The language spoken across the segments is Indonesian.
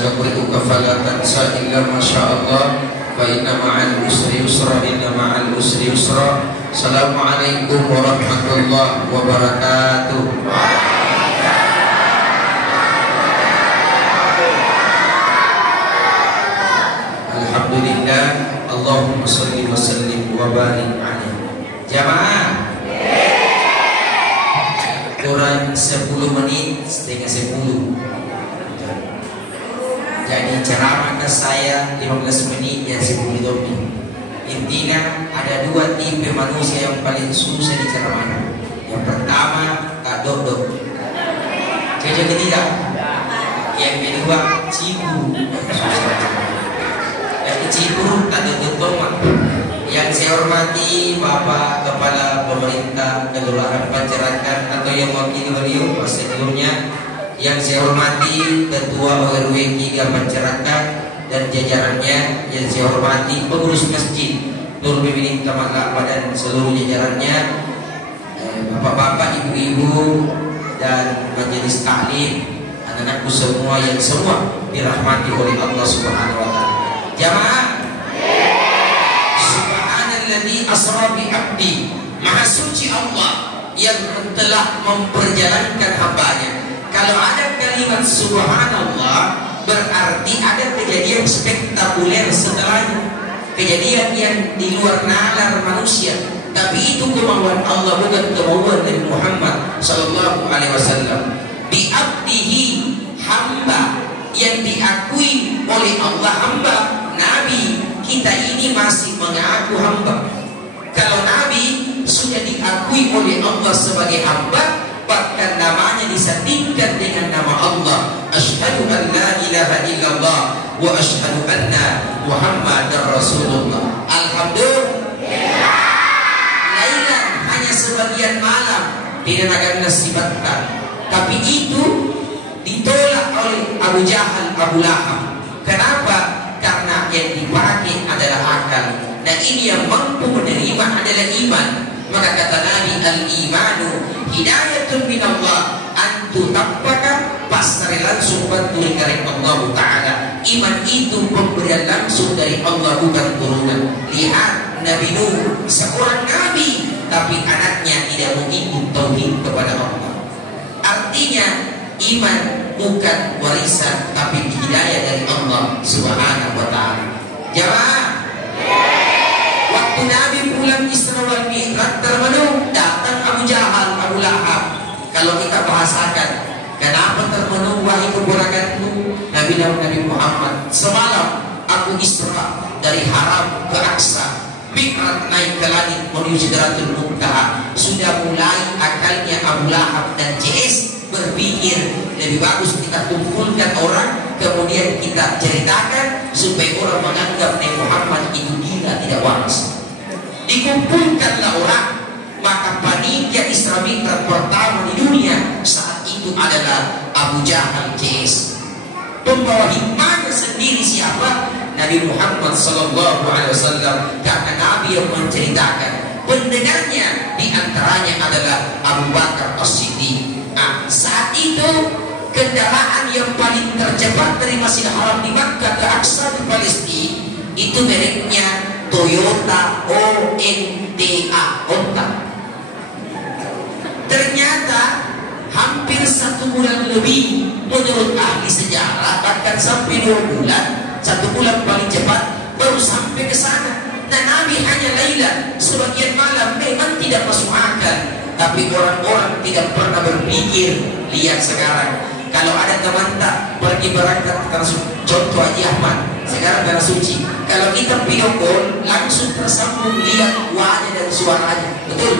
سنقرئك فلا تنسى إلا ما شاء الله فإن مع العسر يسرا إن مع العسر يسرا. السلام عليكم ورحمة الله وبركاته. Alhamdulillah, Allahumma sholli wa sallim wa barik alaihi. Jamaah, kurang 10 menit, setengah 10. Jadi ceramah saya 15 menit ya 10 lebih. Intinya ada dua tipe manusia yang paling susah diceramah. Yang pertama tak dodok, cocok tidak. Yang kedua cibu, cibu tak dodok. Yang saya hormati Bapak Kepala Pemerintah Kelurahan Pancarakan atau yang mewakili beliau sebelumnya, yang saya hormati Ketua RW 3 Pancarakan dan jajarannya, yang saya hormati pengurus masjid Nur Bimbing Kamal Akbar dan seluruh jajarannya, bapak-bapak, ibu-ibu dan majelis taklim, anak-anakku semua yang semua dirahmati oleh Allah Subhanahu wa taala. Jamaah, Subhanalladzi asra bi 'abdi, Maha suci Allah yang telah memperjalankan hambanya. Kalau ada kalimat subhanallah, berarti ada kejadian spektakuler setelahnya, kejadian yang di luar nalar manusia. Tapi itu kemauan Allah, bukan kemauan Nabi Muhammad sallallahu alaihi wasallam. Bi abdihi, hamba yang diakui oleh Allah hamba. Nabi kita ini masih mengaku hamba. Kalau Nabi sudah diakui oleh Allah sebagai hamba, bahkan namanya disandingkan dengan nama Allah. Asyhadu an la ilaha illallah wa asyhadu anna Muhammadar Rasulullah. Alhamdulillah. Lailan, hanya sebagian malam tidak akan nasibatkan. Tapi itu ditolak oleh Abu Jahal, Abu Lahab. Kenapa? Karena yang dipakai adalah akal. Dan ini yang mampu menerima adalah iman. Maka kata Nabi, al-imanu hidayatun minallah antu tabbaka, pasari langsung bantu dari Allah Ta'ala. Iman itu pemberian langsung dari Allah, bukan turunan. Lihat Nabi Nuh, seorang Nabi, tapi anaknya tidak mengikut tauhid kepada Allah. Artinya iman bukan warisan, tapi hidayah dari Allah Subhanahu wa Ta'ala. Jamaah, waktu Nabi pulang Isra wal Mi'raj termenung, datang Abu Jahal, Abu Lahab. Kalau kita bahasakan, kenapa termenung wahai keponakanku? Nabi Muhammad, semalam aku Isra dari Haram ke Aqsa, Mi'raj naik ke langit menuju Sidratul Muntaha. Sudah mulai akalnya Abu Lahab dan CS berpikir lebih bagus kita kumpulkan orang, kemudian kita ceritakan supaya orang menganggap Nabi Muhammad itu gila, tidak waras. Dikumpulkanlah orang, maka panitia Isra Mi'raj pertama di dunia saat itu adalah Abu Jahal CS. Pembawa hikmahnya sendiri siapa? Nabi Muhammad sallallahu alaihi wasallam, karena Nabi yang menceritakan. Pendengarnya diantaranya adalah Abu Bakar As-Siddiq. Nah, saat itu kendaraan yang paling tercepat dari Masjidil Haram di Makkah ke Aqsa di Palestina itu mereknya Toyota Onta. Ternyata hampir 1 bulan lebih menurut ahli sejarah, bahkan sampai 2 bulan, 1 bulan paling cepat baru sampai ke sana. Nah, Nabi hanya lailan, sebagian malam, memang tidak masuk akal. Tapi orang-orang tidak pernah berpikir. Lihat sekarang, kalau ada teman tak pergi berangkat ke Tanah Suci, contoh Haji Ahmad sekarang Tanah Suci, kalau kita video call langsung tersambung, lihat wajah dan suaranya, betul?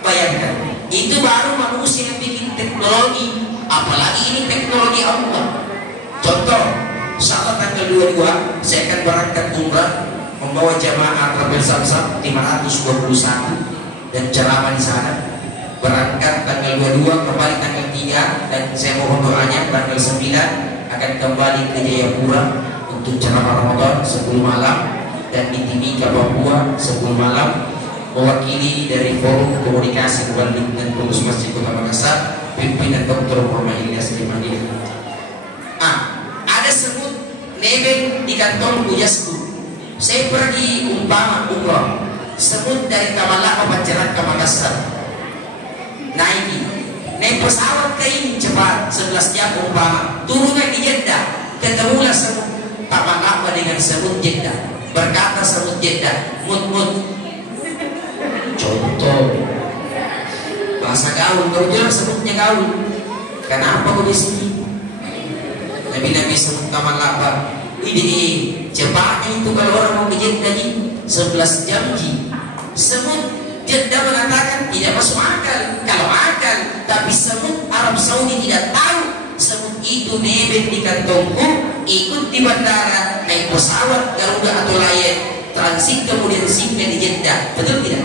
Bayangkan, itu baru manusia yang bikin teknologi, apalagi ini teknologi Allah. Contoh, saat tanggal 22 saya akan berangkat umrah, membawa jamaah Rabbil Samsam 521 dan ceramah di sana. Berangkat tanggal 22, kembali tanggal 3, dan saya mohon doanya tanggal 9 akan kembali ke Jayapura untuk ceramah Ramadan 10 malam, dan di Timika Papua 10 malam, mewakili dari Forum Komunikasi Mubalik dan Pengurus Masjid Kota Makassar, pimpinan Dr. Muhammad Ilyas Limani. Ada semut nebeng di kantong jasku. Saya pergi umpama umroh, semut dari Kamalaka Panjaran ke Makassar, naik pesawat ke ini cepat 11 jam umpama, turunnya di Jeddah, ketemulah semut Kamalaka dengan semut Jeddah. Berkata semut Jeddah, mut contoh bahasa gaul, kebetulan semutnya gaul. Kenapa kau di sini? Nabi semut Kamalaka, ini cepatnya itu kalau orang mau ke Jeddah 11 jam ji. Semut Jeddah mengatakan tidak masuk akal. Kalau akal, tapi semut Arab Saudi tidak tahu semut itu nebeng di kantongku, ikut di bandara, naik pesawat Garuda atau Lion, transit kemudian singgah di Jeddah. Betul tidak?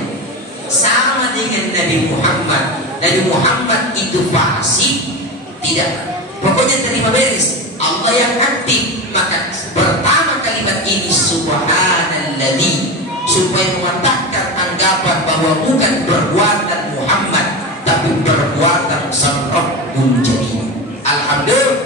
Sama dengan Nabi Muhammad. Nabi Muhammad itu fasik? Tidak. Pokoknya terima beres. Allah yang aktif. Maka pertama kalimat ini subhanalladzi, supaya mematahkan anggapan bahwa bukan perbuatan Muhammad tapi perbuatan sang Rabbul Jalil. Alhamdulillah.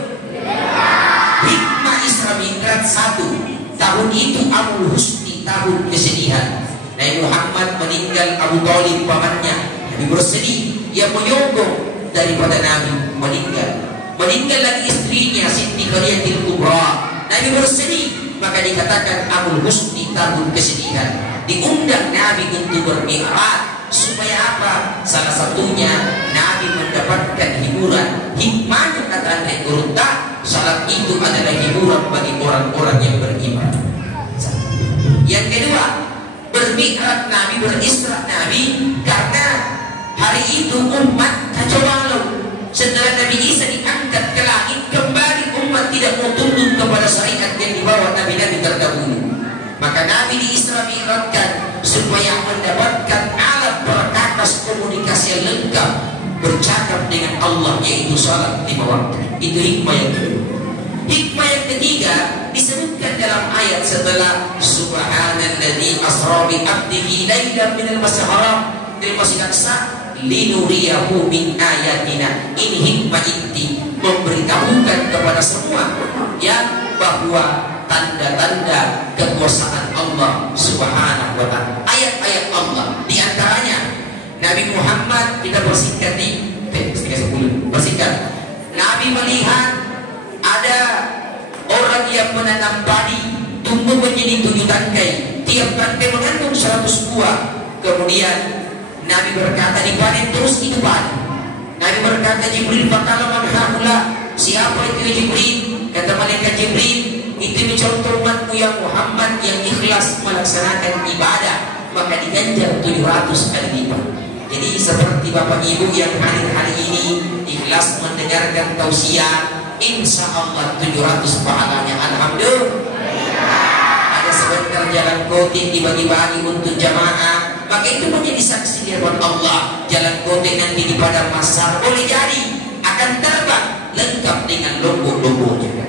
Hikmah Isra Mi'raj 1. Tahun itu Amul Husni, tahun kesedihan. Nabi Muhammad meninggal, Abu Thalib pamannya, Nabi bersedih, ia menyogong daripada Nabi meninggal lagi istrinya Siti Khadijatul Kubra, Nabi bersedih, maka dikatakan Amul Husni, tahun kesedihan. Diundang Nabi untuk bermi'raj supaya apa? Salah satunya Nabi mendapatkan hiburan. Hikmahnya kata Andre Gurta, salat itu adalah hiburan bagi orang-orang yang beriman. Yang kedua, bermi'raj Nabi, berisra Nabi, karena hari itu umat kacau balau. Setelah Nabi Isa diangkat ke langit, kembali umat tidak mau tunduk kepada syariat yang dibawa Nabi-Nabi terdahulu. Maka Nabi di-Isra Mi'rajkan supaya mendapatkan alat perkakas komunikasi yang lengkap, bercakap dengan Allah, yaitu salat 5 waktu. Itu hikmah yang kedua. Hikmah yang ketiga disebutkan dalam ayat setelah subhanalladzi asra bi 'abdihi lailan minal masjidil haram ila masjidil aqsa linuriyahu min ayatina. Ini hikmah inti, memberitahukan kepada semua yang bahwa tanda-tanda kekuasaan Allah Subhanahu wa ta'ala, ayat-ayat Allah. Di antaranya Nabi Muhammad, kita bersihkan di bersihkan. Nabi melihat ada orang yang menanam padi, tumbuh menjadi 7 tangkai, tiap tangkai mengandung 100 buah. Kemudian Nabi berkata, dipanen terus itu padi. Nabi berkata, Jibril, faqala man haula, siapa itu Jibril? Kata malaikat Jibril, itu mencontoh umatmu yang Muhammad yang ikhlas melaksanakan ibadah, maka diganjar 700 kali lipat. Jadi seperti Bapak Ibu yang hadir hari ini ikhlas mendengarkan tausiah, insya Allah 700 pahalanya. Alhamdulillah. Ada sebentar jalan kotin dibagi-bagi untuk jamaah, maka itu menjadi saksi di hadapan Allah. Jalan kotin nanti di padang mahsyar boleh jadi akan terbang lengkap dengan logo-logonya.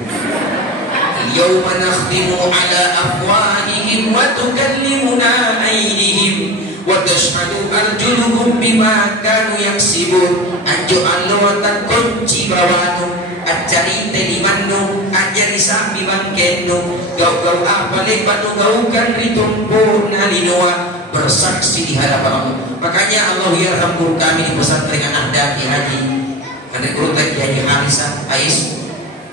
Yauma nakhtimu ala afwahihim wa tukallimuna aydihim wa tashhadu arjuluhum bima kanu yaksibun. Anjo allo tan kunci bawanu acarite di mannu ajari sambi bangkenu gau-gau apa lebanu gaukan ritumpurna linua, bersaksi di hadapan Allah. Makanya Allah yarhamkum kami di pesantren Anak Daki Haji karena guru Haji Harisah Ais,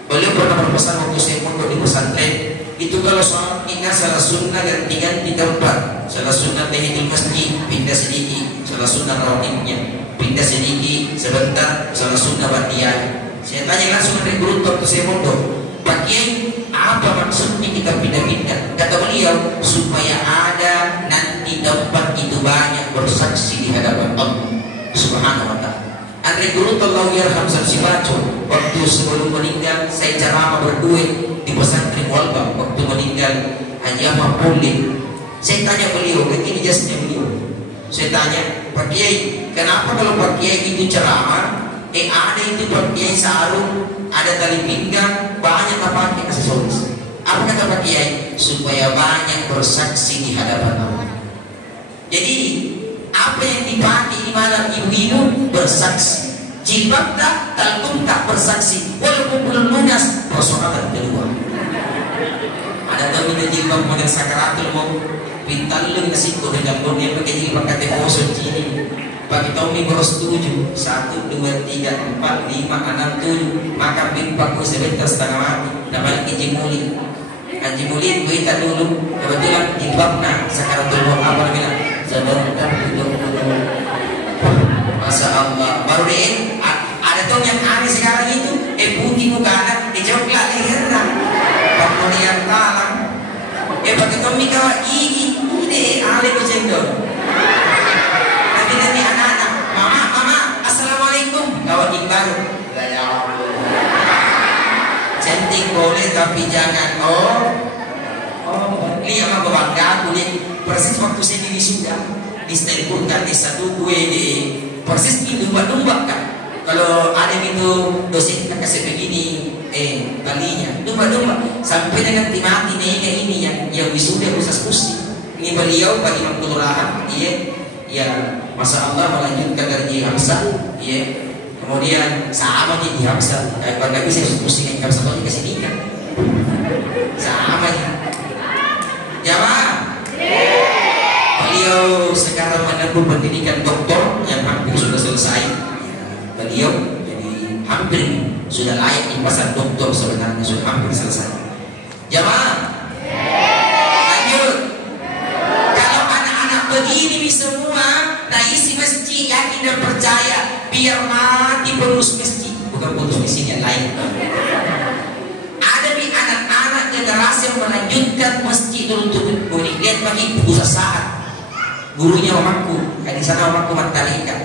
beliau pernah berpesan waktu saya mondok di pesantren itu, kalau sholat ingat salah sunnah ganti-ganti tempat. Salah sunnah tahiyatul masjid pindah sedikit, salah sunnah rawatibnya pindah sedikit sebentar, salah sunnah badiah. Saya tanya langsung dari guru waktu saya mondok, Pak Kiai, apa maksudnya kita pindah-pindah? Kata beliau, supaya ada nanti tempat itu banyak bersaksi di hadapan Allah Subhanahu wa ta'ala. Andre Guru Allah yarham Samsibaco, waktu sebelum meninggal saya ceramah berduet di pesantren Walbang. Waktu meninggal Haji Ahmad Pulih, saya tanya beliau, ini jasnya beliau. Saya tanya, Pak Kiai, kenapa kalau Pak Kiai itu ceramah, ada itu Pak Kiai sarung, ada tali pinggang, banyak apa pakai aksesoris? Apa kata Pak Kiai? Supaya banyak bersaksi di hadapan Allah. Jadi apa yang dipakai di malam ibu-ibu bersaksi. jilbab tak, talkum tak bersaksi, walaupun belum lunas. Persoalan kedua, ada tahu minta jilbab model sakaratul mau pintal lu ngasih tuh dengan dia pakai jilbab kate poso sini. Bagi tahu mi boros 7, 1, 2, 3, 4, 5, 6, 7. Maka bimpak ku sebentar setengah mati. Dah balik ke Jimuli. Haji Muli gue tak dulu. Kebetulan jilbabnya sekarang dulu apa namanya? Sebentar dulu. Masya Allah. Baru deh ada tuh yang aneh sekarang itu. Putih muka anak, coklat leher lah. Kemudian talang. Bagi tahu mi kawan ini alih bercendol. Nanti anak-anak, mama, assalamualaikum. Kawan baru, cantik boleh tapi jangan lihat sama bangga aku nih. Persis waktu saya di wisuda, di telepon kan di satu kue di persis ini domba kan. Kalau ada itu dosen kan kasih begini, kalinya domba sampai dengan timati nih ini yang wisuda khusus kursi. Ini beliau bagi kelurahan, ya, Masya Allah melanjutkan dari Hamzah, ya. Kemudian sama di Hamzah, kalau nggak bisa pusing yang Hamzah itu kasih nikah, sama ya. Jamaah, beliau sekarang menempuh pendidikan doktor yang hampir sudah selesai. Beliau jadi hampir sudah layak di pasar doktor sebenarnya sudah hampir selesai. Jamaah. Begini semua, nah isi masjid yakin dan percaya biar mati pengurus masjid, bukan pengurus masjid yang lain. Ada di anak-anak generasi yang melanjutkan masjid untuk boleh lihat bagi pusat saat gurunya mamaku, di sana mamaku Matalika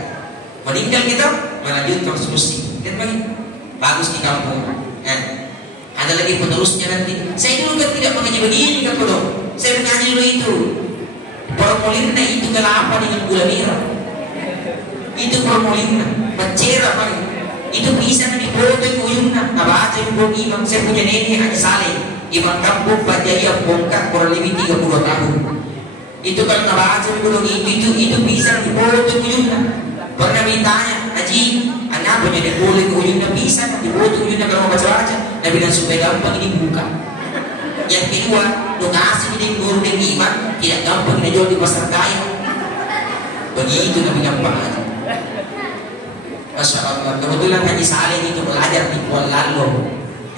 meninggal kita melanjutkan masjid. Lihat bagi bagus di kampung. Ada lagi penerusnya nanti. Saya dulu kan tidak mengaji begini kan dong. Saya mengaji dulu itu. Formulinnya itu kelapa dengan gula merah. Itu formulinnya, bercerah paling. Itu bisa difoto ke ujungnya. Baca buku imam, saya punya nenek Haji Saleh, imam kampung Bajaya bongkar kurang lebih 30 tahun. Itu kalau baca buku itu bisa difoto ke ujungnya. Pernah ditanya, Haji, anak punya boleh ke ujungnya bisa difoto ke ujungnya kalau mau baca. Nabi bilang supaya gampang dibuka. Yang kedua, donasi di guru dan imam tidak gampang dijual di pasar kaya. Begitu Nabi gampang aja. Masya Allah. Kebetulan Haji Saleh itu belajar di Kuala Lumpur.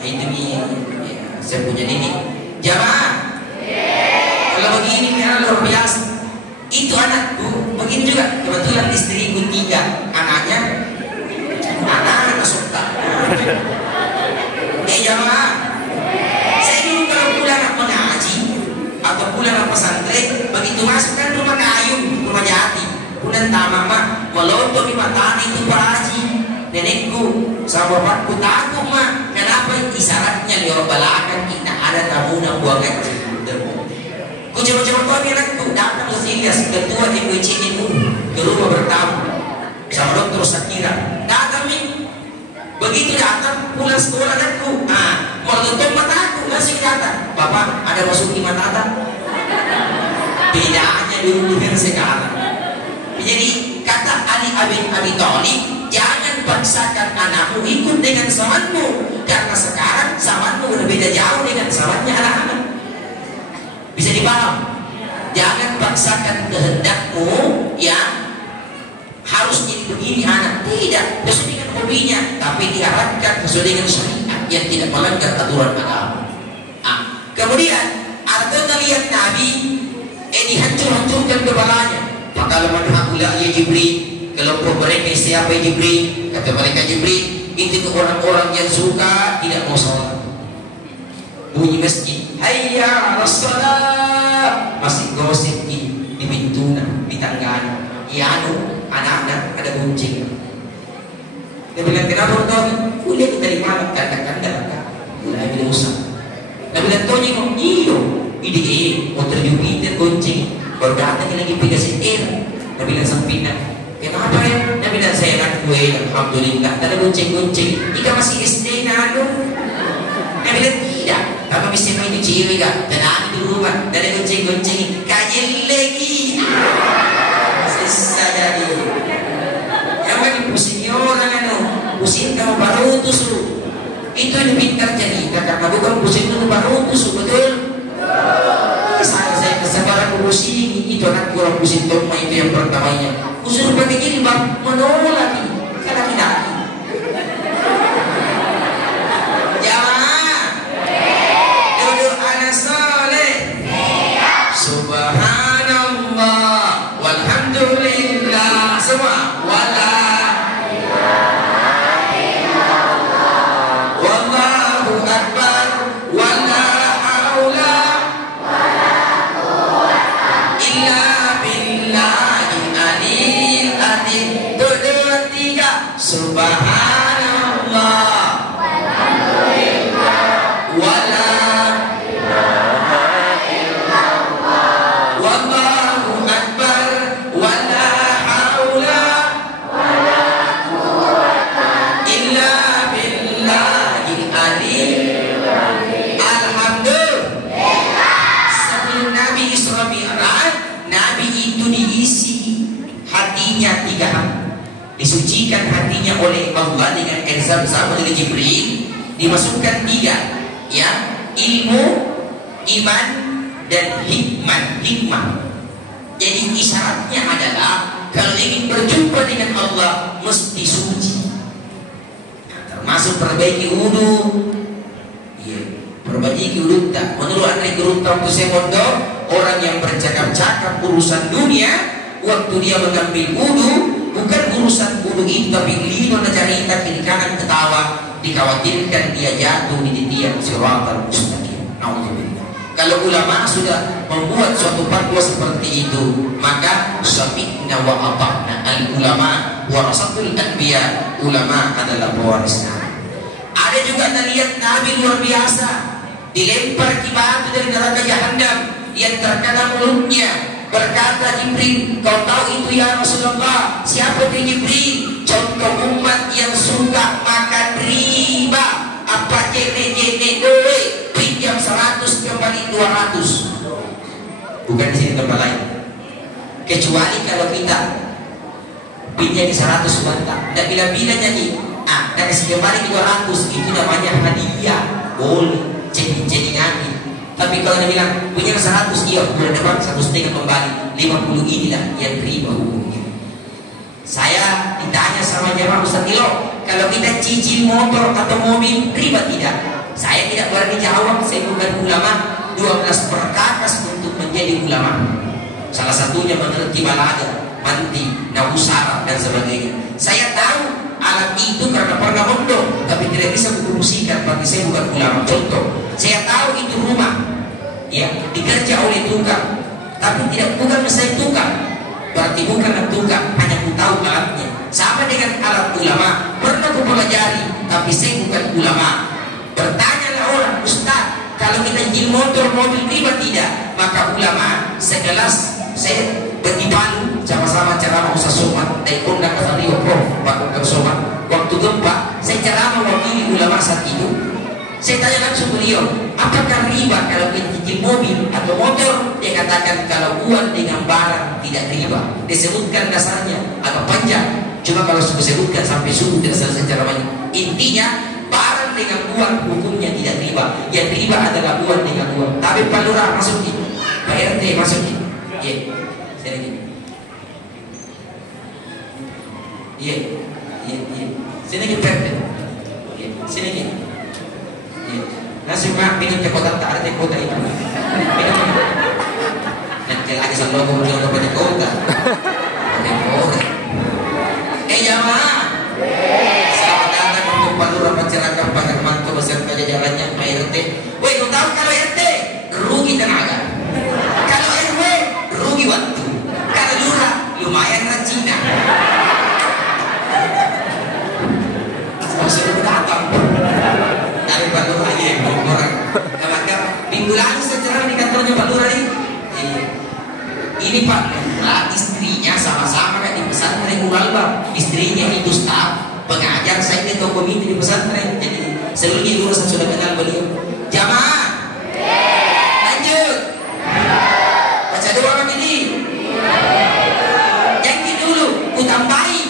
Itu nih, saya punya ini. Jamaah. Kalau begini memang luar biasa. Itu anakku. Begini juga. Kebetulan istriku 3 anaknya. Anak sultan. Jamaah. Mengaji atau pulang pesantren begitu masuk kan rumah kayu, rumah jati, pulang tamama melontok di mata itu Pak Haji. Nenekku sama bapakku takut mah, kenapa isyaratnya di orang belakang kita ada tamunan buang kecil. Ku coba-coba kau anakku datang sehingga ketua MWC itu ke rumah bertamu sama dokter Sakira datang nih. Begitu datang pulang sekolah anakku, menutup mataku langsung datang. Bapak ada masuk di mata tak? Bedanya dulu dengan sekarang. Jadi kata Ali bin Abi Thalib, jangan paksakan anakmu ikut dengan sahabatmu, karena sekarang sahabatmu berbeda jauh dengan sahabatnya anak-anak. Bisa dipaham? Jangan paksakan kehendakmu yang harus jadi begini anak. Tidak, sesuai dengan hobinya, tapi diarahkan sesuai dengan syariat yang tidak melanggar aturan agama. Kemudian ada lihat Nabi dihancur-hancurkan kepalanya. Maka laman haula ya Jibril, kelompok mereka siapa Jibril? Kata mereka Jibril itu orang-orang yang suka tidak mau sholat. Bunyi masjid, hayya 'alas shalah, masih gosip di pintunya, di tangganya. Ya anak-anak ada kucing. Dia bilang kenapa kau? Kuliah kita di mana? Kata-kata mulai bila usah. Nabi bilang tanya kau, iyo, ide motor Jupiter gonceng, baru datang lagi pindah setir. Nabi bilang sampingan, kenapa ya? Nabi bilang saya anak gue, alhamdulillah, tak ada gonceng-gonceng. Ika masih SD nado. Nabi bilang tidak, kamu bisa main itu cewek kak, tenang di rumah, tak ada gonceng-gonceng, kajian lagi. Sisa jadi, yang lagi pusing orang tusuk. Itu yang pintar jadi, karena bukan pusing itu baru tusuk, betul? Saya kesabaran pusing itu anak kurang pusing dogma itu yang pertamanya. Usul pakai jilbab menolak karena tidak. Jamaah, duduk anak soleh. Subhanallah, walhamdulillah, semua wala. Wallahu akbar, wala haula illa billahil aliyil azim. Dua tiga. Subhanallah, walhamdulillah, wala wallahu akbar, wala haula illa billahil aliyil azim. Alhamdulillah. Sebelum Nabi Isra Mi'raj, Nabi itu diisi hatinya 3 hal. Disucikan hatinya oleh Allah dengan air Zam-Zam oleh Jibril, dimasukkan 3, ya, ilmu, iman, dan hikmah. Jadi isyaratnya adalah kalau ingin berjumpa dengan Allah mesti suci. Nah, termasuk perbaiki wudu. Ya, perbaiki wudu tak. Menurut anak guru waktu saya mondok, orang yang bercakap-cakap urusan dunia waktu dia mengambil wudu, bukan urusan wudu itu, tapi lino cerita kiri kanan ketawa, dikhawatirkan dia jatuh di titian siratal mustaqim. Nauzubillah. Kalau ulama sudah membuat suatu fatwa seperti itu, maka sami'na wa ata'na. Al ulama warasatul anbiya, ulama adalah pewaris Nabi. Ada juga kita lihat Nabi luar biasa, dilempar ki batu dari neraka Jahannam, yang terkena mulutnya. Berkata Jibril, kau tahu itu ya Rasulullah? Siapa itu Jibril? Contoh umat yang suka makan riba. Apa jenek-jenek duit, pinjam 100 kembali 200. Bukan di sini tempat lain. Kecuali kalau kita pinjam di 100 bantah, tidak bila-bila nyanyi. Dan kasih kembali 200, itu namanya hadiah. Boleh, jadi nyanyi. Tapi kalau dia bilang punya 100, iya bulan depan 100 kembali 50, inilah yang riba hukumnya. Saya ditanya sama jamaah Ustaz Tilo, kalau kita cicil motor atau mobil riba tidak? Saya tidak berani jawab, saya bukan ulama. 12 perkakas untuk menjadi ulama. Salah satunya mengerti balaga, manti, nahwu saraf dan sebagainya. Saya tahu alat itu karena pernah mondok, tapi tidak bisa berfungsikan bagi saya bukan ulama. Contoh, saya tahu itu rumah, ya, dikerja oleh tukang, tapi bukan saya tukang, berarti bukan tukang, hanya ku tahu alatnya. Sama dengan alat ulama, pernah ku pelajari, tapi saya bukan ulama. Bertanyalah orang, Ustaz, kalau kita jil motor, mobil riba tidak? Maka ulama sekelas saya bertiban sama-sama ceramah Ustaz Somad dari Kondang Kasariwa Prof. Pak Dr. Somad. Waktu gempa, saya ceramah wakili ulama saat itu. Saya tanya langsung beliau, apakah riba kalau kita cicil mobil atau motor? Dia katakan kalau uang dengan barang tidak riba. Disebutkan dasarnya agak panjang, cuma kalau disebutkan sampai subuh tidak selesai ceramahnya. Intinya barang dengan uang hukumnya tidak riba. Yang riba adalah uang dengan uang. Tapi Pak Lurah masukin, Pak RT masukin. Iya, sini. Iya. Sini kita RT. Iya, sini kita. Nasi mak minum teh kota tak ada teh kota itu. Minum. Nanti lagi sama logo dia udah banyak kota. Teh kota. Jamaah. Selamat datang untuk Pak Lurah masyarakat Pak Hermanto beserta jajarannya Pak RT. Woi, kau tahu kalau RT rugi tenaga. Kalau RW rugi waktu. Kalau Lurah lumayan rajina. Sudah datang. Dari Pak Lurah aja yang orang. Maka minggu lalu saya ceramah di kantornya Pak Lurah ini. Ini Pak Lurah istrinya sama-sama kayak di pesantren Uralba. Istrinya itu staf pengajar, saya ketua komite di pesantren. Jadi seluruhnya Lurah saya sudah kenal beliau. Jamaah, lanjut. Baca doa kan ini. Jangan dulu, ku tambahin.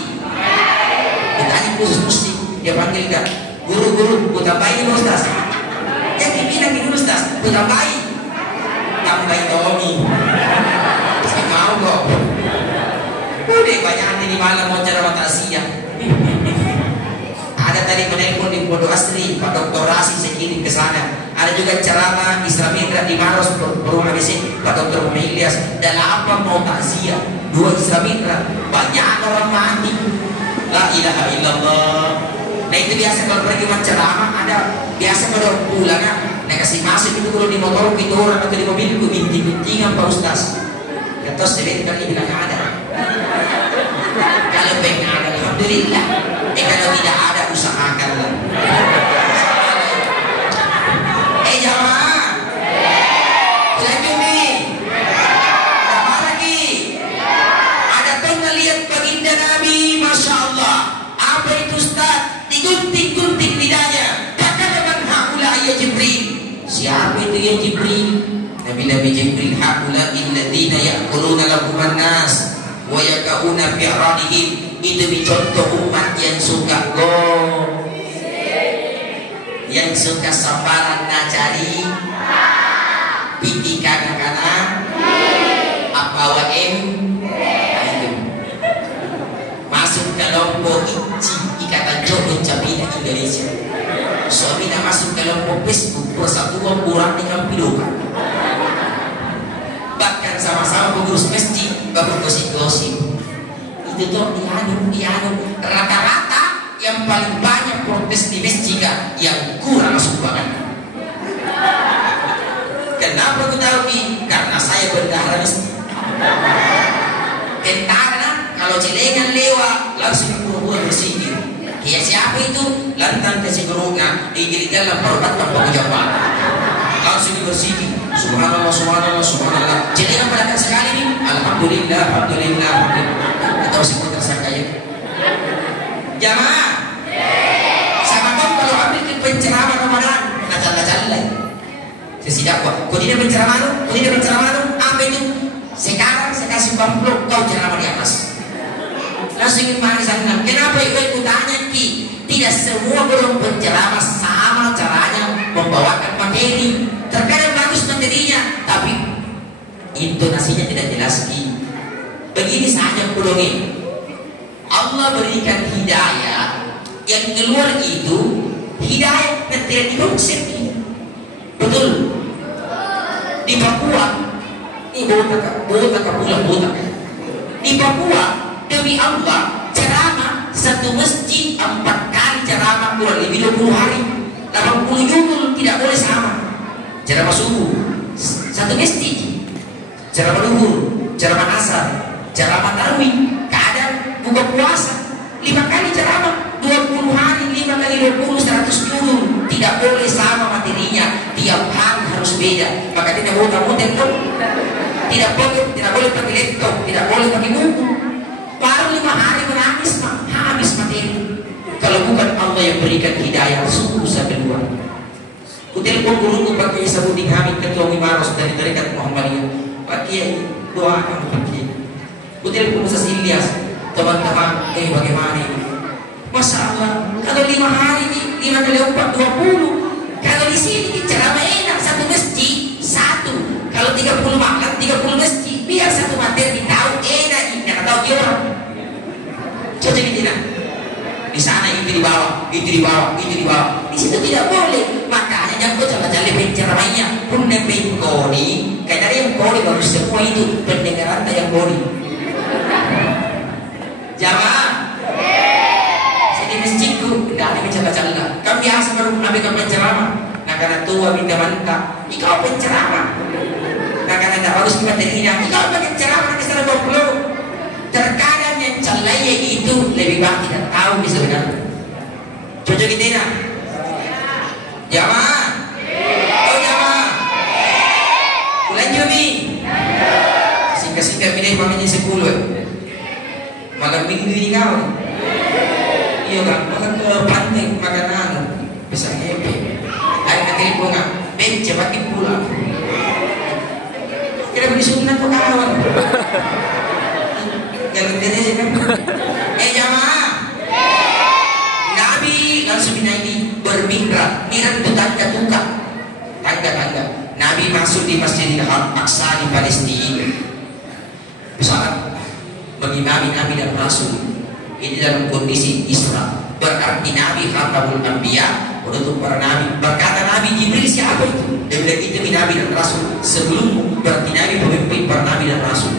Ditanya khusus musik, dia panggil kan. Guru-guru, ku tambahin Ustaz. Jadi bilang ini Ustaz, ku tambahin. Tambahin Tommy. Saya mau kok. Udah banyak di malam mau ceramah takziah. Ada tadi menelpon di Pondok Asri, Pak Dr. Rasi saya kirim ke sana. Ada juga ceramah Islamindra di Maros, Perumahan ABC, Pak Dr. Ilyas. Dan apa mau takziah? 2 Islamindra, banyak orang mati. La ilaha illallah. Nah itu biasa kalau pergi ceramah, ada biasa kalau pulang nah kasih masuk itu kalau di motor itu orang atau di mobil itu binting-bintingan Pak Ustaz. Kata saya kali bilang ada. Kalau pengen ada alhamdulillah. Kalau tidak ada usahakanlah. Jamaah. Lanjut nih. Apa lagi? Ada pernah lihat baginda Nabi, Masya Allah. Apa itu Ustaz? Digunting-gunting lidahnya. Kata man haula ya Jibril. Siapa itu ya Jibril? Nabi Jibril haula illadzina ya'kuluna lahuman nas wa yaqauna fi a'radihim. Itu contoh umat yang suka yang suka sambaran nacari piti kana apa WM masuk ke lombok ikatan jodoh Cabina Indonesia. Suami dah masuk ke lombok Facebook persatuan kurang dengan pilukan. Bahkan sama-sama pengurus masjid baru gosip-gosip. Itu tuh dianu rata-rata yang paling banyak protes di masjid yang kurang sumbangan. Kenapa ketahui? Karena saya bendahara masjid. Tentara kalau celengan lewat langsung pura-pura bersihir. Ya siapa itu? Lantang kasih gerunga di dalam perubatan pengucapan. Langsung dibersihkan. Subhanallah, subhanallah, subhanallah. Celengan pada sekali nih. Alhamdulillah, alhamdulillah, alhamdulillah. Atau sebut tersangka ya. Jamaah. Sama dong kalau ambil penceramah Ramadan, nacal-nacal lah. Sesidak kok. Kau tidak penceramah, apa itu? Sekarang saya kasih pamplok kau ceramah di atas. Langsung gimana sana? Kenapa ikut tanya ki? Tidak semua belum penceramah sama caranya membawakan materi. Terkadang bagus materinya, tapi intonasinya tidak jelas ki. Begini saja pulungin. Allah berikan hidayah yang keluar itu hidayah yang tidak dikonsep. Betul. Di Papua ini botak. Di Papua demi Allah ceramah satu masjid 4 kali ceramah kurang lebih 20 hari 80 judul tidak boleh sama. Ceramah subuh satu masjid, ceramah duhur, ceramah asar, ceramah tarawih, kadang buka puasa 5 kali ceramah 20 hari 5 kali 20 100 judul tidak boleh sama materinya, tiap hari harus beda. Maka tidak boleh kamu tidak boleh pakai laptop, tidak boleh pakai buku. Baru 5 hari menangis habis materi. Kalau bukan Allah yang berikan hidayah susah keluar. Ku telepon guruku Pak Kiai Sabudin Hamid Ketua Mimaros dari Tarekat Muhammadiyah. Pak Kiai doakan Pak Kiai. Ku telepon Ustaz Ilyas, teman-teman bagaimana ini? Masya Allah, kalau 5 hari ini 5 kali 4 20. Kalau di sini ceramah enak satu masjid 1. Kalau 30 malam 30 masjid biar satu materi tahu enak ini tahu dia orang. Coba tidak. Di sana itu di bawah, itu di bawah, itu di bawah. Di situ tidak boleh. Makanya jangan coba-coba penceramahnya pun nempein kodi. Karena yang kodi baru semua itu pendengaran yang kodi. Jamaah. Jadi masjidku tidak ada penceramah. Kami biasa baru ambil penceramah. Nah karena tua minta mantap. Ikau penceramah. Nah karena tidak harus materinya. Ikau penceramah nanti sana 20. Terkadang yang celaya itu lebih baik tidak tahu di sebenarnya. Cocok kita tidak? Jamaah. Oh jamaah. Lanjut nih. Singkat-singkat pilih mamanya 10. Malam minggu ini kau. Iya kan? Makan ke pantai makanan. Bisa ngepe. Ayo nanti bunga. Ben cepat pulang. Kira beri sunat kok kawan. Kan? Jamaah. Nabi langsung binagi bermihrab. Mihrab itu tangga-tangga. Nabi masuk di Masjidil Aqsa di Palestina. Saat mengimami Nabi dan Rasul. Ini dalam kondisi Isra. Berarti Nabi khatamul anbiya, penutup para nabi. Berkata Nabi, Jibril siapa itu? Dia bilang itu Nabi dan Rasul. Sebelum berarti Nabi pemimpin para nabi dan Rasul.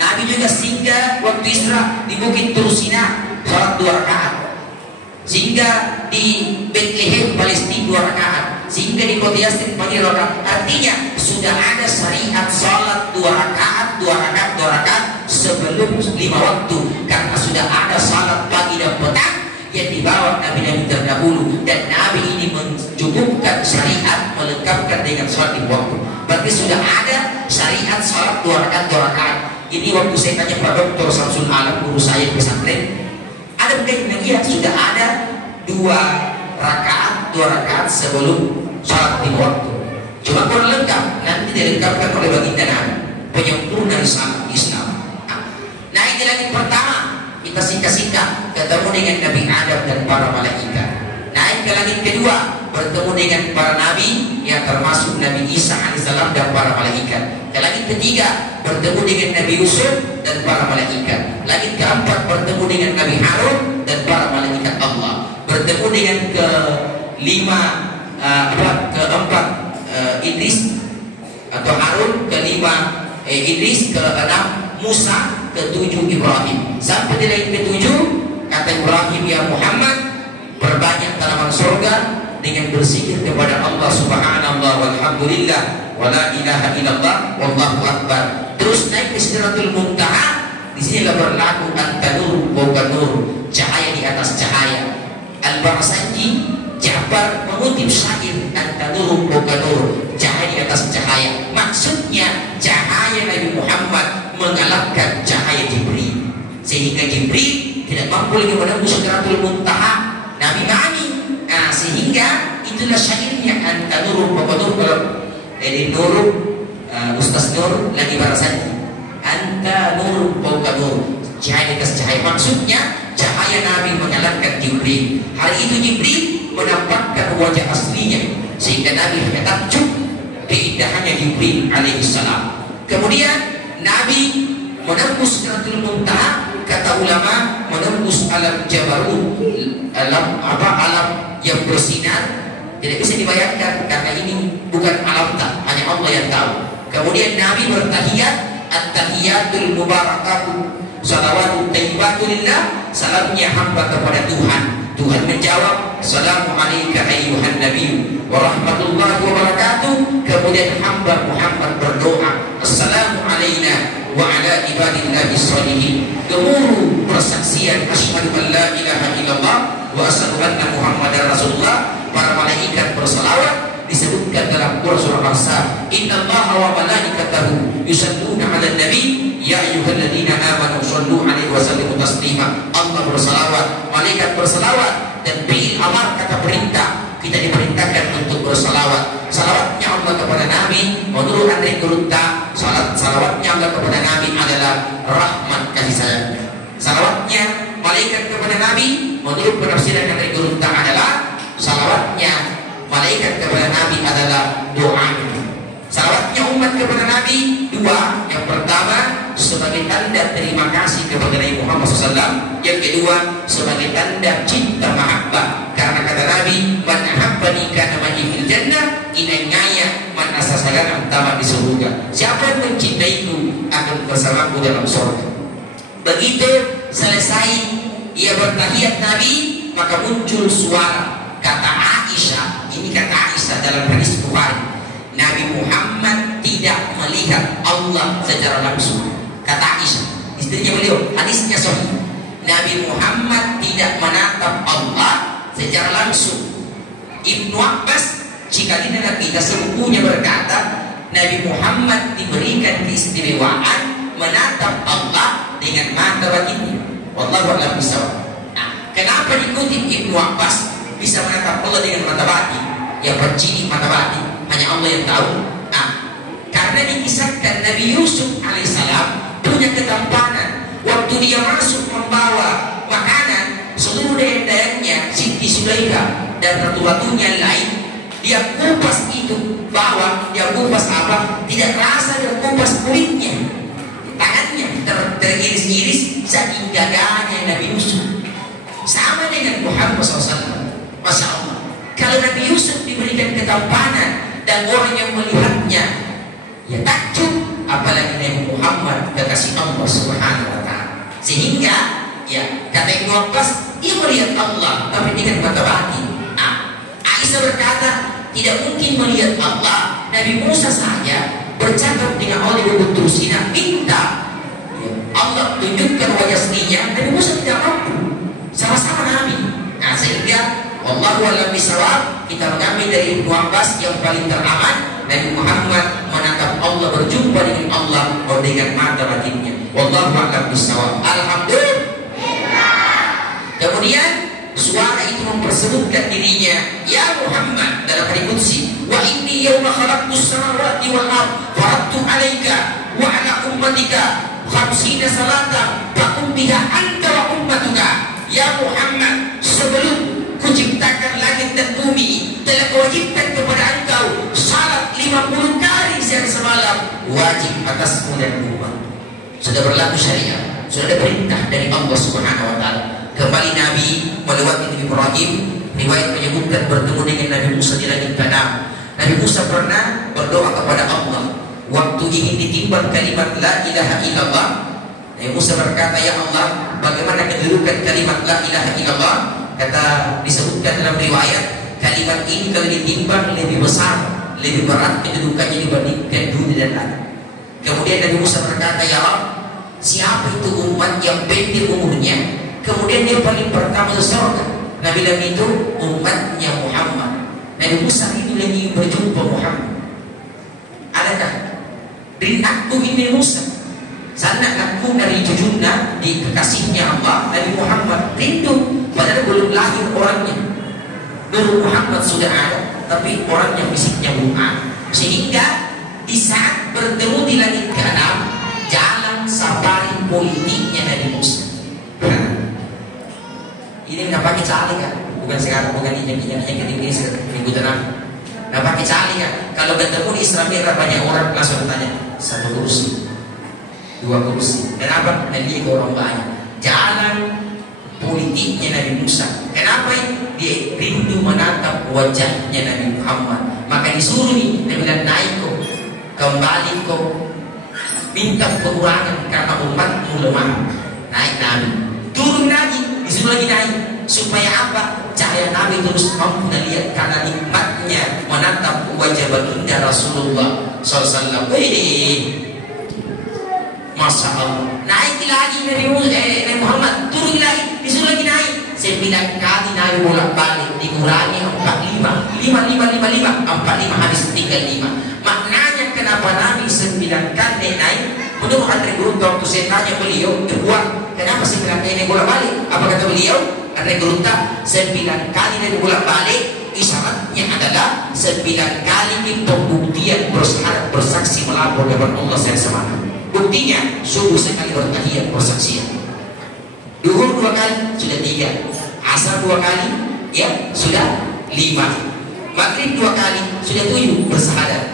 Nabi juga singgah waktu Isra di Bukit Tursina, salat 2 rakaat. Singgah di Bethlehem Palestina 2 rakaat. Sehingga di kota Yasin pagi rakaat. Artinya sudah ada syariat salat 2 rakaat, 2 rakaat, 2 rakaat sebelum 5 waktu. Karena sudah ada salat pagi dan petang yang dibawa Nabi-Nabi terdahulu, dan Nabi ini mencukupkan syariat, melengkapkan dengan salat 5 waktu. Berarti sudah ada syariat salat 2 rakaat, 2 rakaat. Ini waktu saya tanya Pak Dr. Samsul Alam, guru saya di pesantren, ada bukan? Iya, sudah ada 2 rakaat, 2 rakaat sebelum salat 5 waktu. Cuma kurang lengkap, nanti dilengkapkan oleh baginda Nabi, penyempurna Islam. Nah, ini lagi pertama, kita singkat-singkat ketemu dengan Nabi Adam dan para malaikat. Naik ke langit kedua, bertemu dengan para nabi yang termasuk Nabi Isa alaihissalam dan para malaikat. Ke langit ketiga, bertemu dengan Nabi Yusuf dan para malaikat. Langit keempat, bertemu dengan Nabi Harun dan para malaikat Allah. Bertemu dengan keempat Idris atau Harun, kelima Idris, keenam Musa, ketujuh Ibrahim. Sampai di langit ketujuh kata Ibrahim, ya Muhammad, perbanyak tanaman surga dengan berzikir kepada Allah subhanallah walhamdulillah wala ilaha illallah wallahu akbar. Terus naik ke Sidratul Muntaha. Di sinilah berlaku an-nur bukan nur, cahaya di atas cahaya. Al-Barsanji Ja'far mengutip syair an-nur bukan nur, cahaya di atas cahaya. Maksudnya cahaya Nabi Muhammad mengalahkan cahaya Jibril, sehingga Jibril tidak mampu lagi menembus Sidratul Muntaha Nabi kami. Nah, sehingga itulah syairnya an-nur bukan nur. Kalau dari Nur Ustaz Nur lagi barasannya anta nur bukan nur, cahaya di atas cahaya. Maksudnya cahaya Nabi mengalahkan Jibril. Hari itu Jibril menampakkan wajah aslinya, sehingga Nabi hanya takjub keindahannya Jibril alaihissalam. Kemudian Nabi menembus Sidratul Muntaha. Kata ulama, menembus alam jabarut, alam yang bersinar, tidak bisa dibayangkan karena ini bukan alam tak, hanya Allah yang tahu. Kemudian Nabi bertahiyat, at-tahiyatul mubarakatuh, salawatu tayyibatulillah, salamnya hamba kepada Tuhan. Tuhan menjawab, assalamu alayka ayyuhan nabiy wa rahmatullahi wa barakatuh. Kemudian hamba Muhammad berdoa, assalamu alayna wa ala ibadillahi sholihin. Gemuruh persaksian asyhadu an la ilaha illallah wa asyhadu anna muhammadar rasulullah. Para malaikat berselawat, disebutkan dalam surah Al-Ahzab, innallaha wa malaikatahu yusalluna 'alan nabi ya ayyuhalladzina amanu shallu 'alaihi wa sallimu taslima. Allah berselawat, malaikat berselawat, dan fi'il amar, kata perintah. Kita diperintahkan untuk berselawat. Salawatnya Allah kepada Nabi menurut Andre Kurunta, salawatnya Allah kepada Nabi adalah rahmat kasih sayang. Salawatnya malaikat kepada Nabi menurut penafsiran Andre Kurunta adalah salawatnya malaikat kepada Nabi adalah doa. Salawatnya umat kepada Nabi dua. Yang pertama sebagai tanda terima kasih kepada Nabi Muhammad SAW. Yang kedua sebagai tanda cinta mahabbah. Karena kata Nabi, man ahabbani kana ma'i fil jannah, inangaya man asasagana tamat di surga. Siapa yang mencintaiku akan bersamaku dalam surga. Begitu selesai ia bertahiyat Nabi, maka muncul suara. Kata Aisyah, ini kata Aisyah dalam hadis Bukhari, Nabi Muhammad tidak melihat Allah secara langsung. Kata Aisyah, istrinya beliau, hadisnya sahih. Nabi Muhammad tidak menatap Allah secara langsung. Ibnu Abbas, jika tidak kita sepupunya berkata, Nabi Muhammad diberikan keistimewaan menatap Allah dengan mata batinnya. Wallahu a'lam bishawab. Nah, kenapa dikutip Ibnu Abbas bisa menatap Allah dengan mata batin? Yang bercini mata batin hanya Allah yang tahu. Nah, karena dikisahkan Nabi Yusuf alaihissalam punya ketampanan. Waktu dia masuk membawa makanan, seluruh dayang-dayangnya Siti Sulaikha dan ratu-ratunya lain, dia kupas itu bawah, dia kupas apa, tidak terasa dia kupas kulitnya, tangannya teriris-iris saking gagahnya Nabi Yusuf. Sama dengan Muhammad SAW. Masya Allah, kalau Nabi Yusuf diberikan ketampanan dan orang yang melihatnya ya takjub, apalagi Nabi Muhammad kekasih Allah Subhanahu wa Ta'ala. Sehingga ya kata Ibnu Abbas, dia melihat Allah tapi dengan mata batin. Aisyah berkata, tidak mungkin melihat Allah. Nabi Musa saja bercakap dengan Allah di Bukit Tursina, minta ya, Allah tunjukkan wajah aslinya. Nabi Musa tidak mampu, sama-sama Nabi. Nah, sehingga wallahu a'lam bishawab, kita mengambil dari Ibnu Abbas yang paling teraman, Nabi Muhammad menatap Allah, berjumpa dengan Allah dengan mata batinnya. Wallahu a'lam bishawab. Alhamdulillah. Kemudian suara itu mempersebutkan dirinya, ya Muhammad, dalam hadits qudsi, wa inni yawma khalaqtus samawati wal ardh faradtu 'alaika wa 'ala ummatika 50 salatan faqum biha anta wa ummatuka. Ya Muhammad, sebelum kuciptakan langit dan bumi, telah kewajibkan kepada engkau salat 50 kali siang semalam, wajib atasmu dan umat. Sudah berlaku syariat, sudah ada perintah dari Allah Subhanahu wa Ta'ala. Kembali Nabi melewati Nabi Ibrahim, riwayat menyebutkan bertemu dengan Nabi Musa di langit Padang. Nabi Musa pernah berdoa kepada Allah waktu ingin ditimbang kalimat la ilaha illallah. Nabi Musa berkata, ya Allah, bagaimana kedudukan kalimat la ilaha illallah? Kata disebutkan dalam riwayat, kalimat ini kalau ditimbang lebih besar, lebih berat kedudukannya dibandingkan dunia dan langit. Kemudian Nabi Musa berkata, ya Allah, siapa itu umat yang pendek umurnya, kemudian dia paling pertama ke surga? Nabi bilang itu umatnya Muhammad. Nabi Musa itu lagi berjumpa Muhammad. Adakah rinakku ini Musa? Sana aku dari jujurnya di kekasihnya Allah Nabi Muhammad, rindu padahal belum lahir orangnya. Nur Muhammad sudah ada, tapi orangnya fisiknya belum ada. Sehingga di saat bertemu di langit ke-6, jalan safari politiknya Nabi Musa. Ini nggak pakai cali kan? Bukan sekarang, bukan injak-injak ini minggu tenang. Nggak pakai cali kan? Kalau ketemu di Islam Mi'raj banyak orang langsung tanya, satu kursi, dua kursi. Kenapa? Nanti itu orang banyak. Jalan politiknya Nabi Musa. Kenapa? Dia rindu menatap wajahnya Nabi Muhammad. Maka disuruh nih, dia bilang naik kok, kembali kok, minta pengurangan karena umatmu lemah. Naik Nabi, turun lagi, disuruh lagi naik. Supaya apa? Cahaya Nabi terus mampu melihat karena nikmatnya menatap wajah baginda Rasulullah SAW. Masya Allah. Naik lagi Nabi Muhammad, turun lagi, disuruh lagi naik. 9 kali Nabi bolak-balik, dikurangi 45, 45 habis tinggal 5. Maknanya kenapa Nabi 9 kali naik? Menurut Andre Gurunta, waktu saya tanya beliau, kenapa 9 kali bolak-balik? Apa kata beliau? Andre Gurunta, 9 kali Nabi bolak-balik, isyaratnya adalah 9 kali ini pembuktian bersyarat bersaksi melapor kepada Allah SWT. Buktinya subuh sekali bertahiyat bersaksian, duhur 2 kali sudah 3, asar 2 kali ya sudah 5, maghrib 2 kali sudah 7 bersyahadat,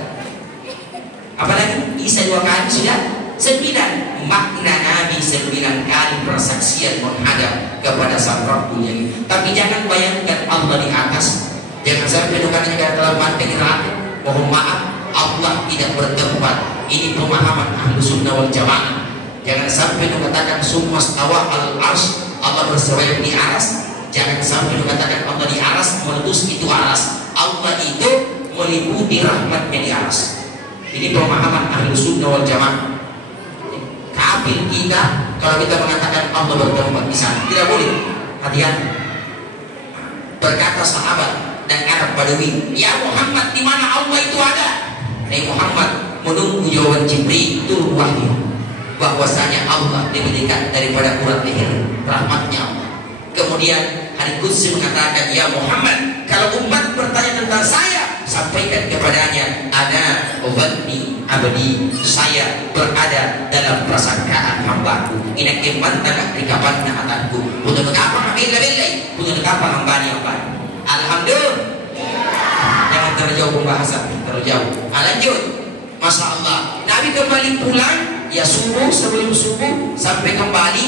apalagi isya 2 kali sudah 9. Makna Nabi 9 kali persaksian menghadap kepada sang Rabbul Jalil. Tapi jangan bayangkan Allah di atas, jangan sampai bukannya dalam mati neraka. Mohon maaf, Allah tidak bertempat. Ini pemahaman ahlu sunnah wal jamaah. Jangan sampai dikatakan summa stawa al arsy, Allah bersemayam di aras. Jangan sampai dikatakan Allah di aras, meletus itu aras. Allah itu meliputi rahmatnya di aras. Ini pemahaman ahlu sunnah wal jamaah. Kafir kita kalau kita mengatakan Allah bertempat di sana, tidak boleh. Hati-hati. Berkata sahabat dan Arab Badawi, ya Muhammad, di mana Allah itu ada? Nabi Muhammad menunggu jawaban Jibril turun wahyu bahwasanya Allah lebih dekat daripada urat leher, rahmatnya Allah. Kemudian hadits qudsi mengatakan, ya Muhammad, kalau umat bertanya tentang saya, sampaikan kepadanya, ada dhanni abdi, saya berada dalam prasangkaan hambaku. Ina keman tengah dikapan atanku. Untuk mengapa bela-belai, untuk mengapa hambani. Alhamdulillah. Jangan terlalu jauh pembahasan, terlalu jauh. Lanjut. Masya Allah. Nabi kembali pulang, ya subuh, sebelum subuh sampai kembali,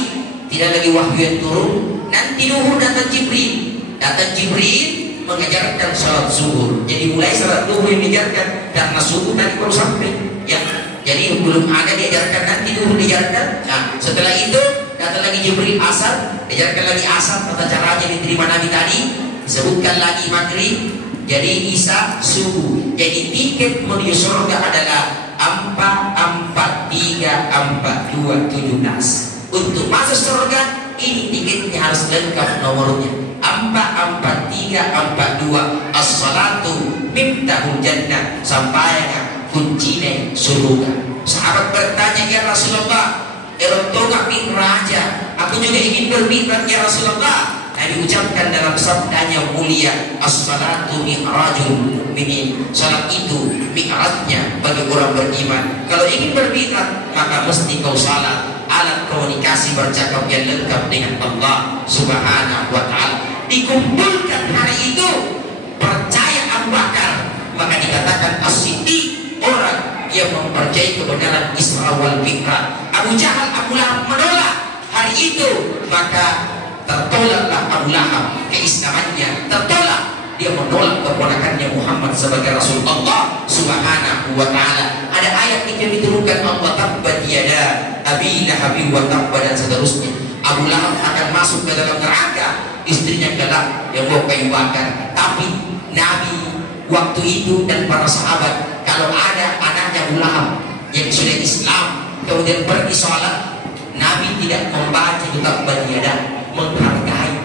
tidak lagi wahyu yang turun. Nanti duhur datang Jibril. Datang Jibril mengajarkan salat zuhur. Jadi mulai salat duhur yang diajarkan karena subuh tadi baru sampai. Ya, jadi belum ada diajarkan, nanti duhur diajarkan. Nah, setelah itu datang lagi Jibril asar, diajarkan lagi asar tata caranya diterima Nabi tadi. Disebutkan lagi maghrib. Jadi isya subuh. Jadi tiket menuju surga adalah 4434217. Untuk masuk surga ini tiketnya harus lengkap nomornya. 44342. As-salatu miftahul jannah. Sampainya kuncinya surga. Sahabat bertanya, ya Rasulullah, erotoga raja, aku juga ingin bermi'raj ya Rasulullah. Nabi ucapkan dalam sabdanya mulia, as-salatu mi'rajul mu'minin. Salat itu mi'rajnya bagi orang beriman. Kalau ingin bermi'raj, maka mesti kau salat, alat komunikasi bercakap yang lengkap dengan Allah Subhanahu wa ta'ala. Dikumpulkan hari itu, percaya Abu Bakar, maka dikatakan as-siddiq, orang yang mempercayai kebenaran Isra wal Mi'raj. Abu Jahal, Abu Lahab menolak hari itu, maka tertolaklah Abu Lahab keislamannya, tertolak, dia menolak keponakannya Muhammad sebagai Rasul Allah Subhanahu wa ta'ala. Ada ayat itu yang diturunkan Allah, tabbat yada abi lahabin wa tabba, dan seterusnya. Abu Lahab akan masuk ke dalam neraka, istrinya gelap yang bawa kayu bakar. Tapi Nabi waktu itu dan para sahabat, kalau ada anaknya Abu Lahab yang sudah Islam kemudian pergi sholat, Nabi tidak membaca tabbat yada, menghargai,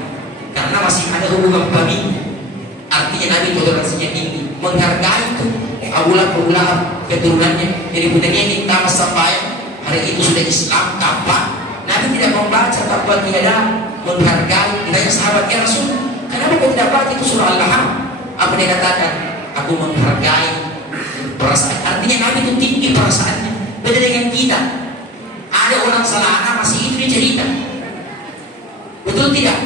karena masih ada hubungan famili. Artinya Nabi toleransinya tinggi, menghargai itu Abu Lahab keturunannya. Jadi budanya kita sampai hari itu sudah Islam tanpa Nabi tidak membaca tabbat yada, menghargai. Ditanya sahabatnya, Rasul, kenapa kau tidak baca itu surah Al-Lahab? Apa dia katakan? Aku menghargai perasaan. Artinya Nabi itu tinggi perasaannya, beda dengan kita. Ada orang salah anak masih itu dia cerita. Betul tidak?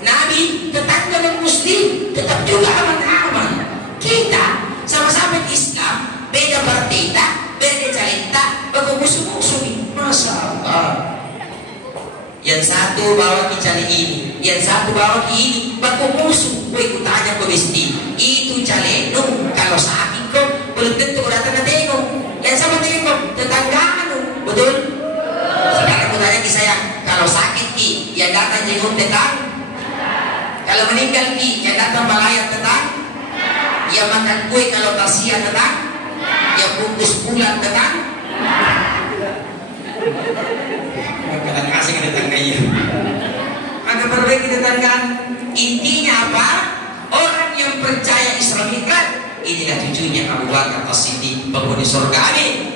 Nabi tetangga dan muslim tetap juga aman-aman. Kita sama-sama Islam, beda partita, beda cerita, baku musuh-musuh. Masya Allah. Yang satu bawa ke cari ini, yang satu bawa ke ini, baku musuh. Gue tanya ke mesti itu cale no, kalau sakit kok belum tentu datang ke tengok. Yang sama tengok tetangga anu, betul? Sekarang aku tanya ke saya, kalau sakit ki, yang datang jenguk tetang. Kalau meninggal ki, yang datang balayat tetang. Yang makan kue kalau tasya tetang. Yang bungkus pulang tetang. Maka kasih ke tetangga itu. Maka perbaiki tetanggaan. Intinya apa? Orang yang percaya Isra Mi'raj, inilah cucunya Abu Bakar As-Siddiq, penghuni surga. Amin.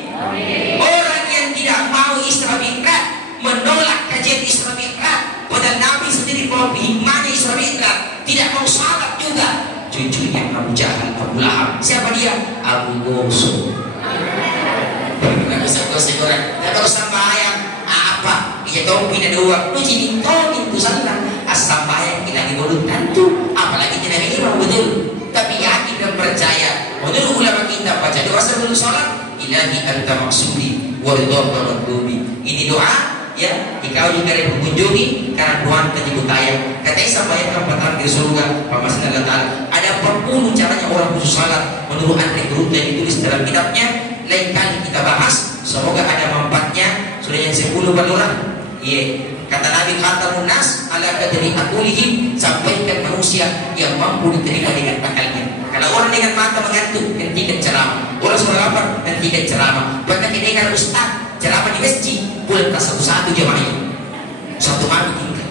Orang yang tidak mau Isra Mi'raj, menolak kajian Isra Mi'raj, padahal Nabi sendiri mau hikmahnya Isra Mi'raj, tidak mau salat juga, cucunya Abu Jahal, Abu Lahab. Siapa dia? Abu Goso. Tidak bisa gosip orang, tidak tahu sambayang apa? Ia tahu pindah dua, lu jadi tahu itu salah. Sambayang kita dibodoh tentu, apalagi tidak imam, betul. Tapi yakin dan percaya. Menurut ulama kita baca doa sebelum sholat, ilahi anta maksudi waridhaka madlubi. Ini doa ya, jika juga ada mengunjungi karena doa tersebut tayang. Katanya sampai pertama di surga, Pamasna Allah. Ada 40 caranya orang khusus salat menurut Andre Group yang ditulis dalam kitabnya. Lain kali kita bahas, semoga ada manfaatnya. Sudah yang 10 baluran. Iya. Kata Nabi, khatamun nas ala kadri akulihim, sampaikan manusia yang mampu diterima dengan akalnya. Kalau orang dengan mata mengantuk dan tidak ceramah, orang sudah lapar dan tidak ceramah, bahkan dengar ustaz ceramah di masjid, boleh tak satu-satu jamaahnya, satu malam tinggal.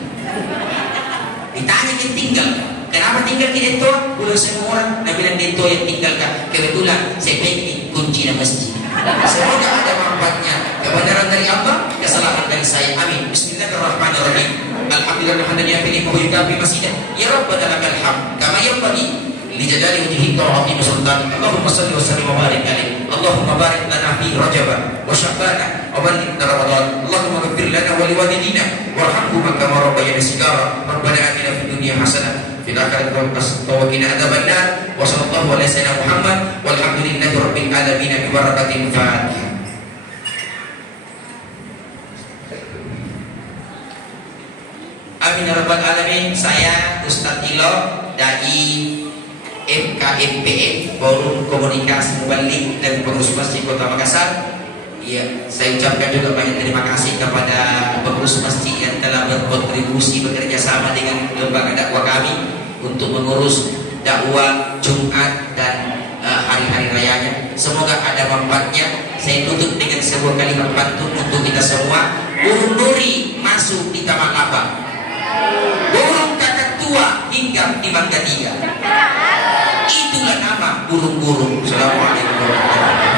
Ditanya yang tinggal, kenapa tinggal di Dento? Boleh semua orang, Nabi dan Dento yang tinggalkan. Kebetulan saya pengen kunci di masjid. Semoga ada manfaatnya, kebenaran dari Allah, kesalahan dari saya. Amin. Bismillahirrahmanirrahim. Alhamdulillahirrahmanirrahim. Pilih kebaikan di masjidnya. Ya Rabbana lakal hamd. Kama yanbaghi li jalali wajhika wa 'azimi sultanik. Allahumma shalli wa sallim wa barik alaihi. Allahumma barik lana fi Rajab wa Sya'ban wa ballighna Ramadan. Allahumma ighfir lana wa liwalidina warhamhuma kama rabbayana shighara. Rabbana atina fid dunya hasanah fil akhirati wa qina adzabannar. Wa sallallahu alaihi wasallam Muhammad walhamdulillahi rabbil alamin bi barakatil Fatihah. Amin ya rabbal alamin. Saya Ustadz Ilo dari FKMPM, Forum Komunikasi Mubalik dan Pengurus Masjid Kota Makassar. Ya, saya ucapkan juga banyak terima kasih kepada pengurus masjid yang telah berkontribusi bekerja sama dengan lembaga dakwah kami untuk mengurus dakwah Jumat dan hari-hari rayanya. Semoga ada manfaatnya. Saya tutup dengan sebuah kalimat pantun untuk kita semua. Burung duri masuk di taman lapang, burung kakak tua hinggap di mangga tiga. Itulah nama burung-burung. Assalamualaikum warahmatullahi wabarakatuh.